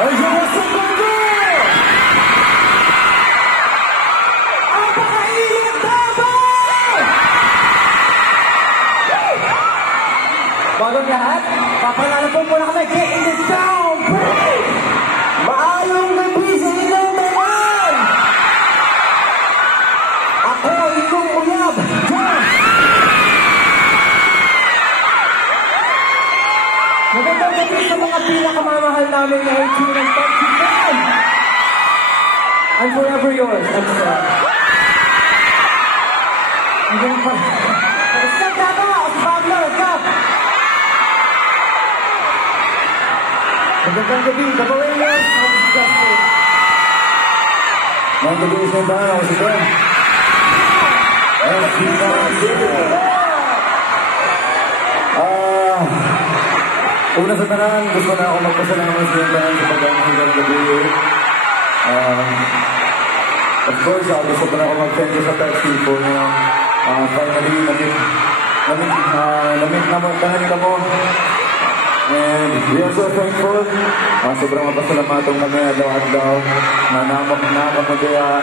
Ang Jurassic Park! Ang pakainit tama! Bagong lahat, papalala po muna kami. Get in the town, break! Maayong gabi sa inyong meron! Ako ang inyong uyab, Josh! Magandang gabi sa mga pinakamamahal namin na LG ng Pagsipan! I'm forever yours, I'm sorry. Hanggang pa. Stop na ako! Si Pablo, stop! Magandang gabi, Caballeros, I'm Justin. Magandang gabi sa iba, ako si Ben. LG Pagsipan! Una sa tanan, gusto na ako magpasalamat sa inyong tanan sa pag-aaral gabi. Of course, gusto ko na ako mag-thank you sa Pet People na finally namit naman tanan ka mo. And we are so thankful. Sobrang mapasalamatong kami adlaw-adlaw na nakamagaya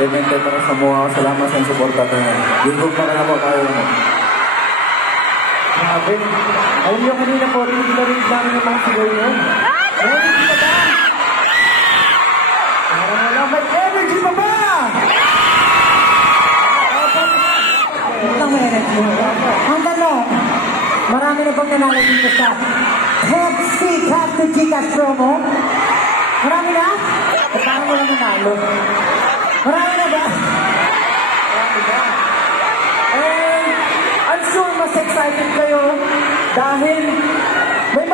i-maintain para sa mga salamat sa suporta tayo. Dito pa kaya mo tayo mo. Grabe. Alam niyo kanina po, rin namin yung mga sigay yun. Ayun, hindi pa ba? Parang wala, may energy pa ba? Walang may energy. Ang tanong, marami na bang nanalo dito sa Pepsi Captain Gcash promo? Marami na? O parang wala nanalo? Marami na ba? Marami na. I'm sure mas excited kayo dahil may